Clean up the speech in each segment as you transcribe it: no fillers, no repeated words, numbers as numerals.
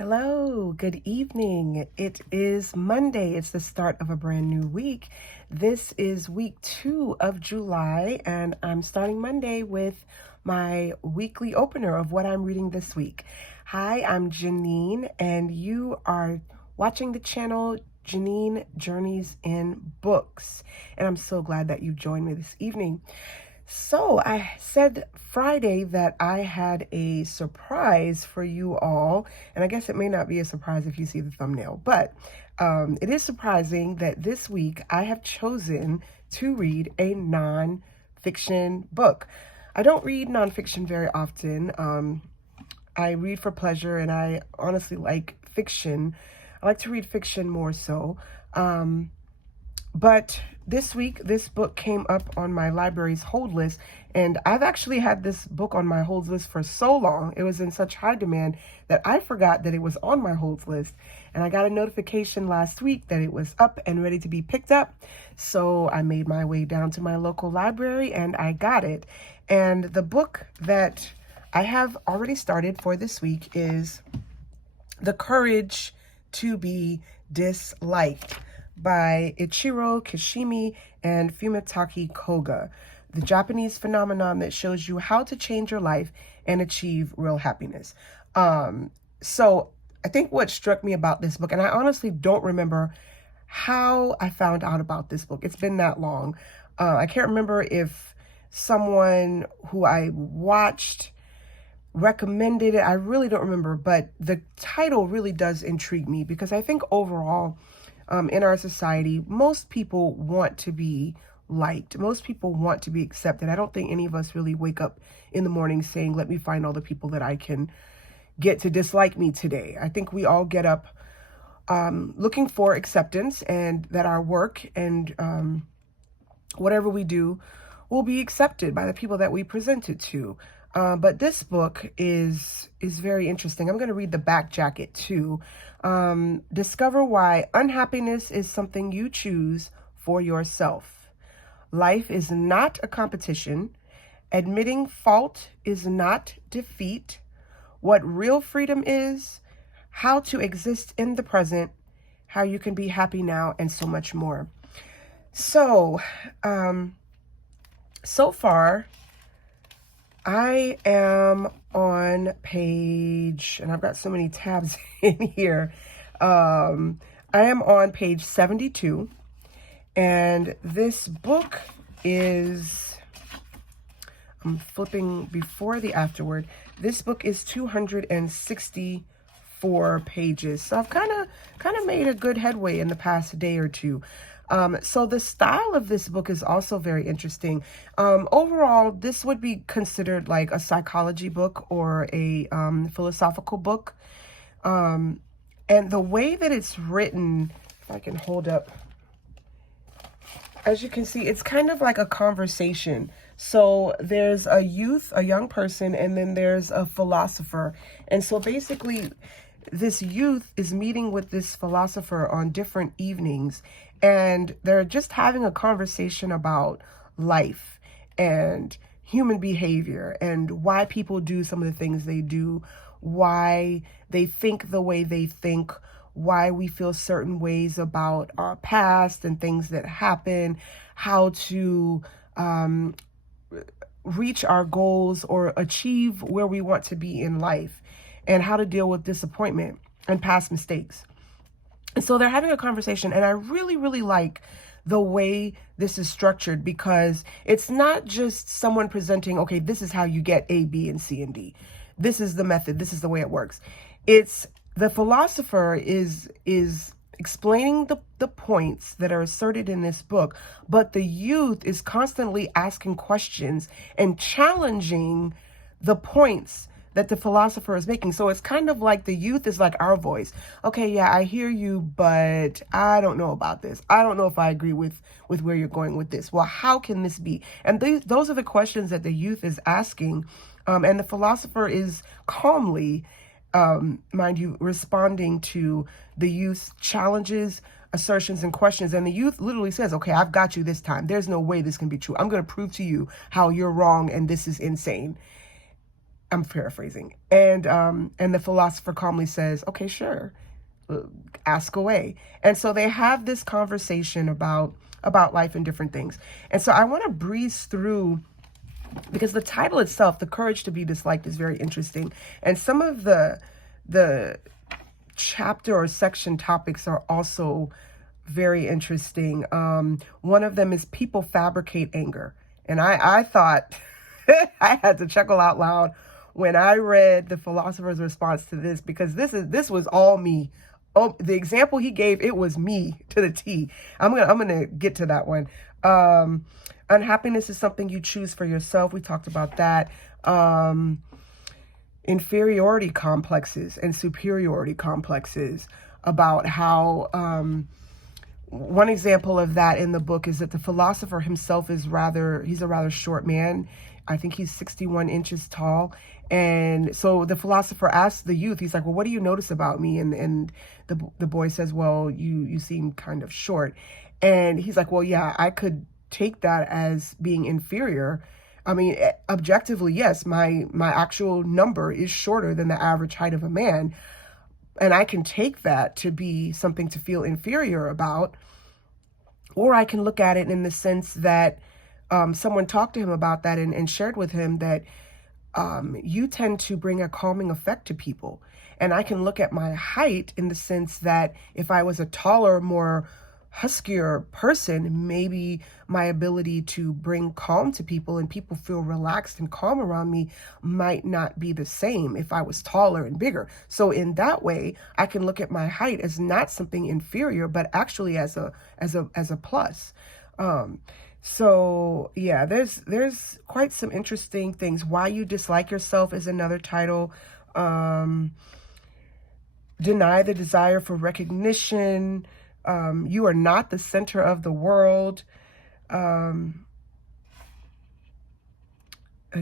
Hello, good evening. It is Monday. It's the start of a brand new week. This is week 2 of July, and I'm starting Monday with my weekly opener of what I'm reading this week. Hi, I'm Janine, and you are watching the channel Janine Journeys in Books. And I'm so glad that you joined me this evening. So I said Friday that I had a surprise for you all, and I guess it may not be a surprise if you see the thumbnail, but it is surprising that this week I have chosen to read a nonfiction book. I don't read nonfiction very often. I read for pleasure, and I honestly like fiction. I like to read fiction more so. But this week, this book came up on my library's hold list, and I've actually had this book on my hold list for so long. It was in such high demand that I forgot that it was on my hold list. And I got a notification last week that it was up and ready to be picked up. So I made my way down to my local library and I got it. And the book that I have already started for this week is The Courage to be Disliked by Ichiro, Kishimi, and Fumitake Koga, the Japanese phenomenon that shows you how to change your life and achieve real happiness. So I think what struck me about this book, and I honestly don't remember how I found out about this book. It's been that long. I can't remember if someone who I watched recommended it. I really don't remember, but the title really does intrigue me because I think overall, in our society, most people want to be liked. Most people want to be accepted. I don't think any of us really wake up in the morning saying, let me find all the people that I can get to dislike me today. I think we all get up looking for acceptance, and that our work and whatever we do will be accepted by the people that we present it to. But this book is very interesting. I'm going to read the back jacket too. Discover why unhappiness is something you choose for yourself. Life is not a competition. Admitting fault is not defeat. What real freedom is, how to exist in the present, how you can be happy now, and so much more. So far, I am on page, and I've got so many tabs in here. I am on page 72, and this book is, I'm flipping before the afterword. This book is 264 pages. So I've kind of made a good headway in the past day or two. So the style of this book is also very interesting. Overall, this would be considered like a psychology book or a philosophical book. And the way that it's written, if I can hold up, as you can see, it's kind of like a conversation. So there's a young person, and then there's a philosopher. And so basically, this youth is meeting with this philosopher on different evenings, and they're just having a conversation about life and human behavior and why people do some of the things they do, why they think the way they think, why we feel certain ways about our past and things that happen, how to reach our goals or achieve where we want to be in life, and how to deal with disappointment and past mistakes. And so they're having a conversation, and I really, really like the way this is structured, because it's not just someone presenting, okay, this is how you get A, B, and C, and D. This is the method. This is the way it works. It's the philosopher is explaining the points that are asserted in this book, but the youth is constantly asking questions and challenging the points that the philosopher is making. So it's kind of like the youth is like our voice. Okay, yeah, I hear you, but I don't know about this. I don't know if I agree with where you're going with this. Well, how can this be? And those are the questions that the youth is asking. And the philosopher is calmly, mind you, responding to the youth's challenges, assertions, and questions. And the youth literally says, okay, I've got you this time. There's no way this can be true. I'm going to prove to you how you're wrong and this is insane. I'm paraphrasing. And the philosopher calmly says, okay, sure, ask away. And so they have this conversation about life and different things. And so I want to breeze through, because the title itself, The Courage to be Disliked, is very interesting. And some of the chapter or section topics are also very interesting. One of them is people fabricate anger. And I thought I had to chuckle out loud when I read the philosopher's response to this, because this was all me. Oh, the example he gave, it was me to the T. I'm gonna get to that one. Unhappiness is something you choose for yourself. We talked about that. Inferiority complexes and superiority complexes, about how one example of that in the book is that the philosopher himself he's a rather short man. I think he's 61 inches tall. And so the philosopher asks the youth, he's like, well, what do you notice about me? And the boy says, well, you seem kind of short. And he's like, well, yeah, I could take that as being inferior. I mean, objectively, yes, my actual number is shorter than the average height of a man. And I can take that to be something to feel inferior about. Or I can look at it in the sense that someone talked to him about that and shared with him that you tend to bring a calming effect to people. And I can look at my height in the sense that if I was a taller, more huskier person, maybe my ability to bring calm to people and people feel relaxed and calm around me might not be the same if I was taller and bigger. So in that way, I can look at my height as not something inferior, but actually as a plus. So yeah, there's quite some interesting things. Why You Dislike Yourself is another title. Deny the desire for recognition. You are not the center of the world. Let's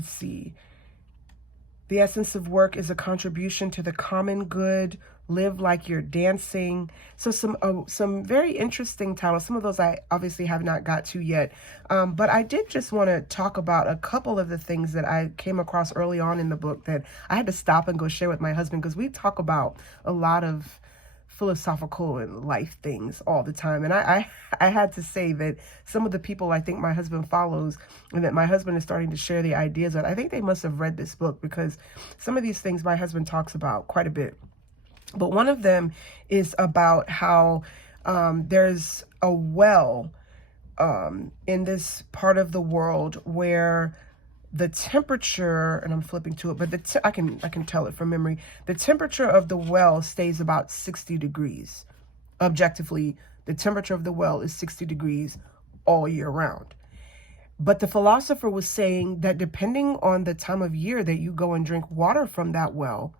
see. The essence of work is a contribution to the common good. Live like you're dancing. So some very interesting titles. Some of those I obviously have not got to yet. But I did just want to talk about a couple of the things that I came across early on in the book that I had to stop and go share with my husband, because we talk about a lot of philosophical and life things all the time. And I had to say that some of the people I think my husband follows and that my husband is starting to share the ideas of, I think they must have read this book, because some of these things my husband talks about quite a bit. But one of them is about how there's a well in this part of the world where the temperature, and I'm flipping to it, but I can tell it from memory. The temperature of the well stays about 60 degrees. Objectively, the temperature of the well is 60 degrees all year round. But the philosopher was saying that depending on the time of year that you go and drink water from that well,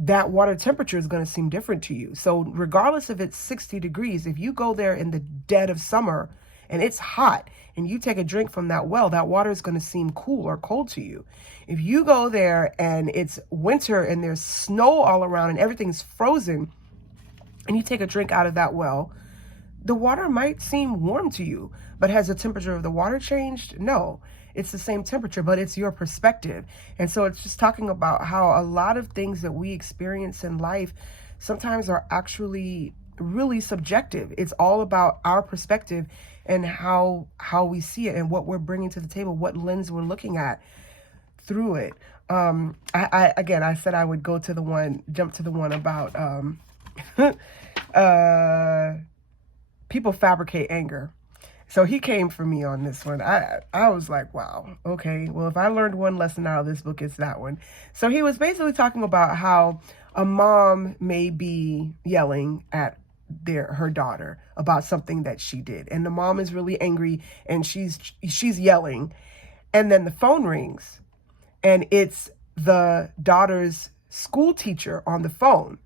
that water temperature is going to seem different to you. So regardless if it's 60 degrees, if you go there in the dead of summer and it's hot and you take a drink from that well, that water is going to seem cool or cold to you. If you go there and it's winter and there's snow all around and everything's frozen and you take a drink out of that well, the water might seem warm to you. But has the temperature of the water changed? No. It's the same temperature, but it's your perspective. And so it's just talking about how a lot of things that we experience in life sometimes are actually really subjective. It's all about our perspective and how we see it and what we're bringing to the table, what lens we're looking at through it. I said I would jump to the one about people fabricate anger. So he came for me on this one. I was like, wow, okay, well, if I learned one lesson out of this book, it's that one. So he was basically talking about how a mom may be yelling at her daughter about something that she did. And the mom is really angry and she's yelling. And then the phone rings and it's the daughter's school teacher on the phone.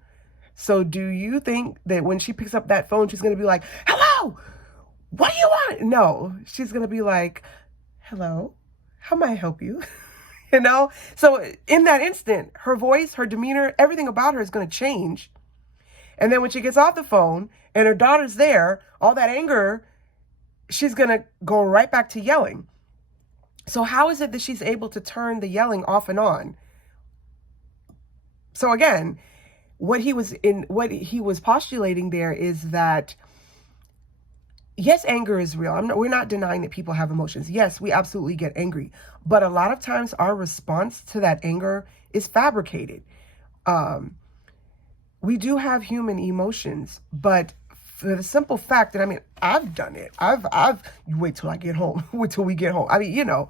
So do you think that when she picks up that phone, she's going to be like, hello? What do you want? No, she's going to be like, hello, how may I help you? You know? So in that instant, her voice, her demeanor, everything about her is going to change. And then when she gets off the phone and her daughter's there, all that anger, she's going to go right back to yelling. So how is it that she's able to turn the yelling off and on? So again, what he was postulating there is that, yes, anger is real. We're not denying that people have emotions. Yes, we absolutely get angry. But a lot of times our response to that anger is fabricated. We do have human emotions, but for the simple fact that, I mean, I've done it. You wait till I get home. Wait till we get home. I mean,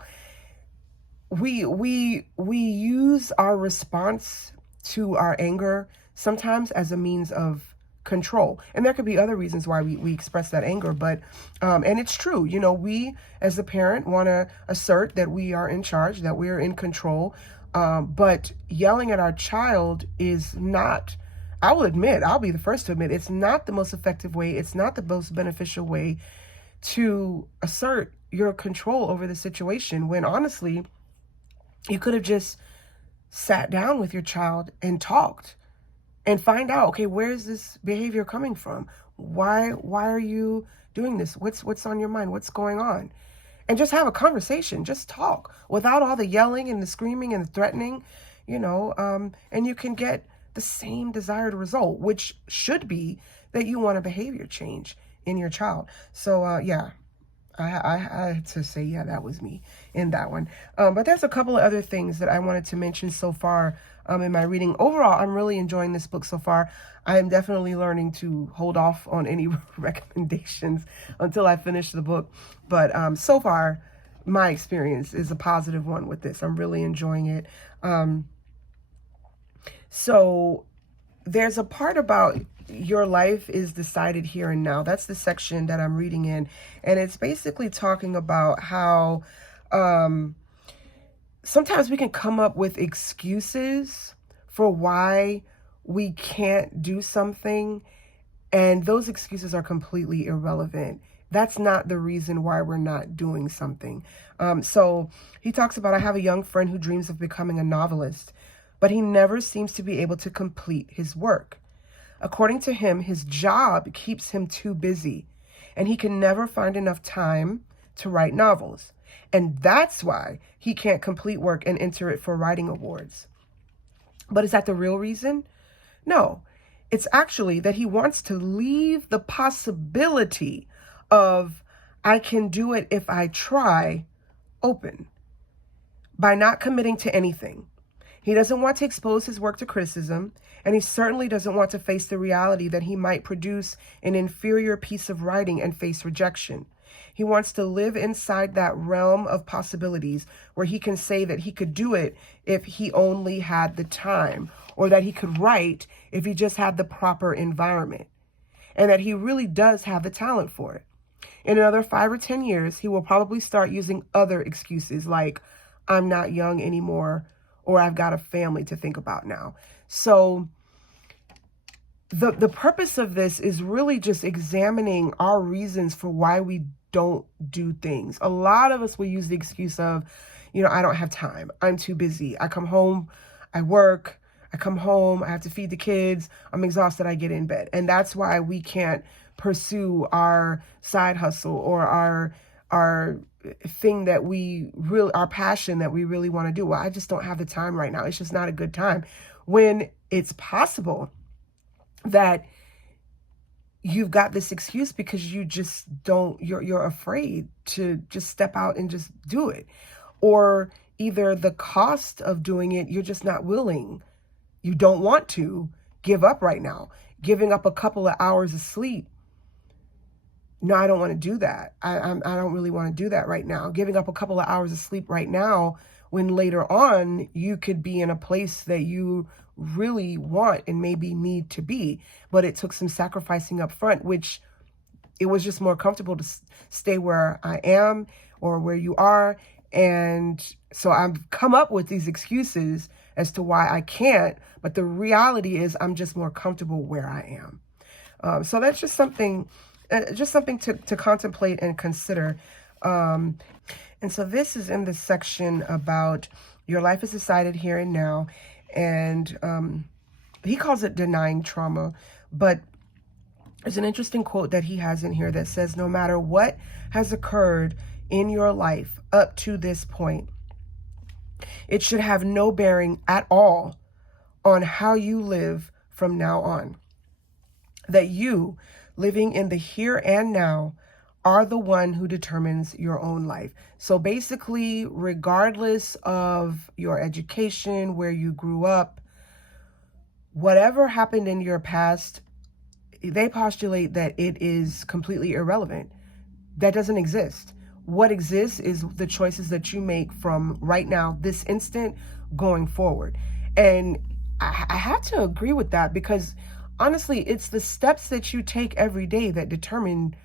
we use our response to our anger sometimes as a means of control. And there could be other reasons why we express that anger, but and it's true, we as a parent want to assert that we are in charge, that we're in control, but yelling at our child is not, I will admit, I'll be the first to admit, it's not the most effective way, it's not the most beneficial way to assert your control over the situation, when honestly you could have just sat down with your child and talked and find out, okay, where is this behavior coming from? Why are you doing this? What's on your mind? What's going on? And just have a conversation, just talk without all the yelling and the screaming and the threatening, and you can get the same desired result, which should be that you want a behavior change in your child. So, yeah. I had to say, yeah, that was me in that one. But there's a couple of other things that I wanted to mention so far in my reading. Overall, I'm really enjoying this book so far. I am definitely learning to hold off on any recommendations until I finish the book. But so far, my experience is a positive one with this. I'm really enjoying it. So there's a part about your life is decided here and now. That's the section that I'm reading in. And it's basically talking about how sometimes we can come up with excuses for why we can't do something. And those excuses are completely irrelevant. That's not the reason why we're not doing something. So he talks about, I have a young friend who dreams of becoming a novelist, but he never seems to be able to complete his work. According to him, his job keeps him too busy, and he can never find enough time to write novels. And that's why he can't complete work and enter it for writing awards. But is that the real reason? No, it's actually that he wants to leave the possibility of, I can do it if I try, open by not committing to anything. He doesn't want to expose his work to criticism, and he certainly doesn't want to face the reality that he might produce an inferior piece of writing and face rejection. He wants to live inside that realm of possibilities where he can say that he could do it if he only had the time, or that he could write if he just had the proper environment, and that he really does have the talent for it. In another 5 or 10 years, he will probably start using other excuses like, I'm not young anymore, or I've got a family to think about now. So the purpose of this is really just examining our reasons for why we don't do things. A lot of us will use the excuse of, I don't have time. I'm too busy. I come home, I work, I come home, I have to feed the kids. I'm exhausted, I get in bed. And that's why we can't pursue our side hustle or our thing that our passion that we really want to do. Well, I just don't have the time right now. It's just not a good time. When it's possible that you've got this excuse because you just you're afraid to just step out and just do it. Or either the cost of doing it, you're just not willing. You don't want to give up right now. Giving up a couple of hours of sleep. No, I don't want to do that. I don't really want to do that right now. Giving up a couple of hours of sleep right now, when later on you could be in a place that you really want and maybe need to be. But it took some sacrificing up front, which it was just more comfortable to stay where I am or where you are. And so I've come up with these excuses as to why I can't. But the reality is I'm just more comfortable where I am. So that's just something to contemplate and consider. And so this is in the section about your life is decided here and now. And he calls it denying trauma. But there's an interesting quote that he has in here that says, no matter what has occurred in your life up to this point, it should have no bearing at all on how you live from now on. That you, living in the here and now, are the one who determines your own life. So basically, regardless of your education, where you grew up, whatever happened in your past, they postulate that it is completely irrelevant. That doesn't exist. What exists is the choices that you make from right now, this instant, going forward. And I had to agree with that, because honestly, it's the steps that you take every day that determine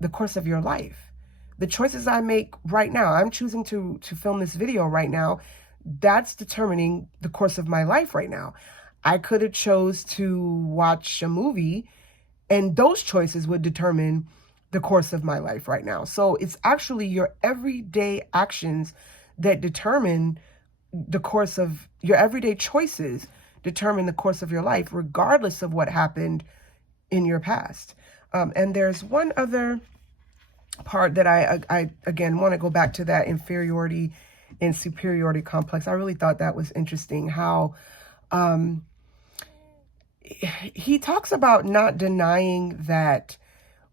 the course of your life. The choices I make right now, I'm choosing to film this video right now, that's determining the course of my life right now. I could have chose to watch a movie, and those choices would determine the course of my life right now. So it's actually your everyday actions that determine the course of your everyday choices, determine the course of your life, regardless of what happened in your past. And there's one other part that I again want to go back to, that inferiority and superiority complex. I really thought that was interesting, how he talks about not denying that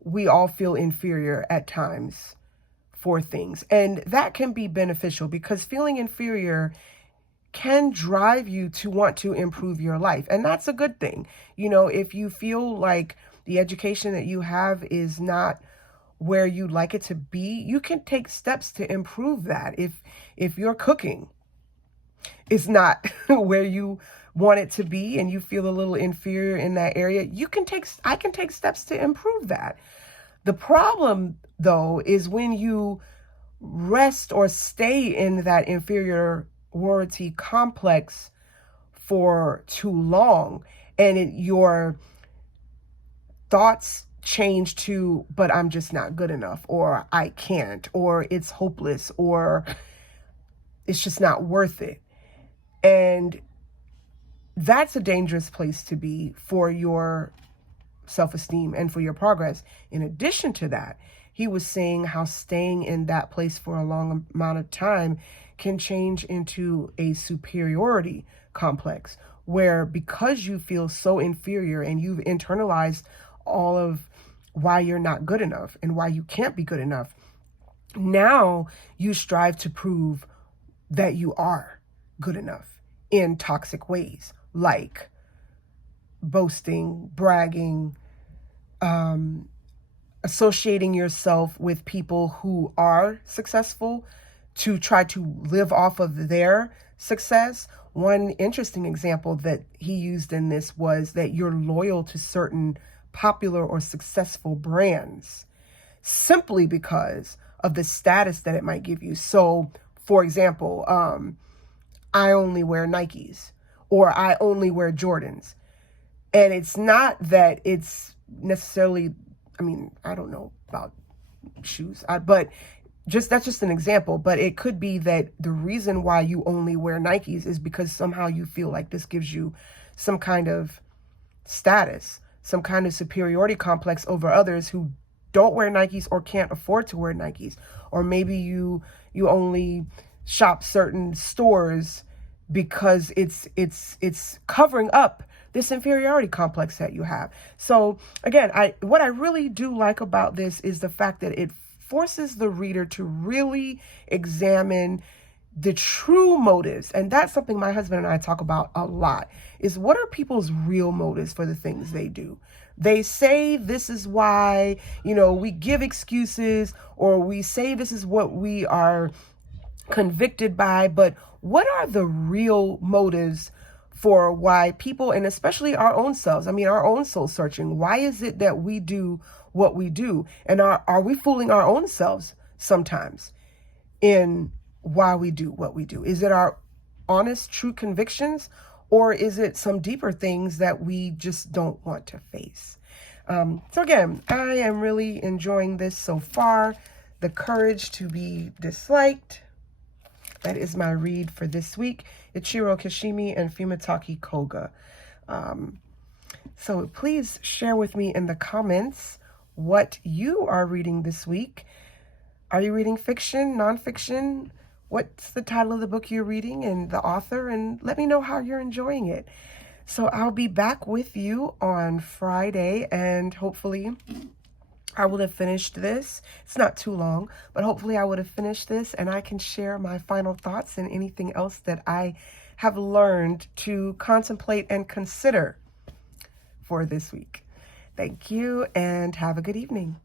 we all feel inferior at times for things. And that can be beneficial, because feeling inferior can drive you to want to improve your life. And that's a good thing. You know, if you feel like the education that you have is not where you'd like it to be, you can take steps to improve that. If your cooking is not where you want it to be and you feel a little inferior in that area, I can take steps to improve that. The problem, though, is when you rest or stay in that inferiority complex for too long, and your thoughts change to, but I'm just not good enough, or I can't, or it's hopeless, or it's just not worth it. And that's a dangerous place to be for your self-esteem and for your progress. In addition to that, he was saying how staying in that place for a long amount of time can change into a superiority complex, where because you feel so inferior and you've internalized all of why you're not good enough and why you can't be good enough, now you strive to prove that you are good enough in toxic ways, like boasting, bragging, associating yourself with people who are successful to try to live off of their success. One interesting example that he used in this was that you're loyal to certain popular or successful brands simply because of the status that it might give you. So, for example, I only wear Nikes, or I only wear Jordans. And it's not that it's necessarily, I mean, I don't know about shoes, but that's just an example. But it could be that the reason why you only wear Nikes is because somehow you feel like this gives you some kind of status, some kind of superiority complex over others who don't wear Nikes or can't afford to wear Nikes. Or maybe you only shop certain stores because it's covering up this inferiority complex that you have. So again, what I really do like about this is the fact that it forces the reader to really examine the true motives. And that's something my husband and I talk about a lot, is what are people's real motives for the things they do? They say this is why, we give excuses, or we say this is what we are convicted by, but what are the real motives for why people, and especially our own selves, our own soul searching, why is it that we do what we do? And are we fooling our own selves sometimes in why we do what we do? Is it our honest, true convictions, or is it some deeper things that we just don't want to face? So again, I am really enjoying this so far. The Courage to Be Disliked. That is my read for this week. Ichiro, Kishimi, and Fumitake, Koga. So please share with me in the comments what you are reading this week. Are you reading fiction, nonfiction? what's the title of the book you're reading and the author, and let me know how you're enjoying it. So I'll be back with you on Friday, and hopefully I will have finished this. It's not too long, but hopefully I would have finished this and I can share my final thoughts and anything else that I have learned to contemplate and consider for this week. Thank you and have a good evening.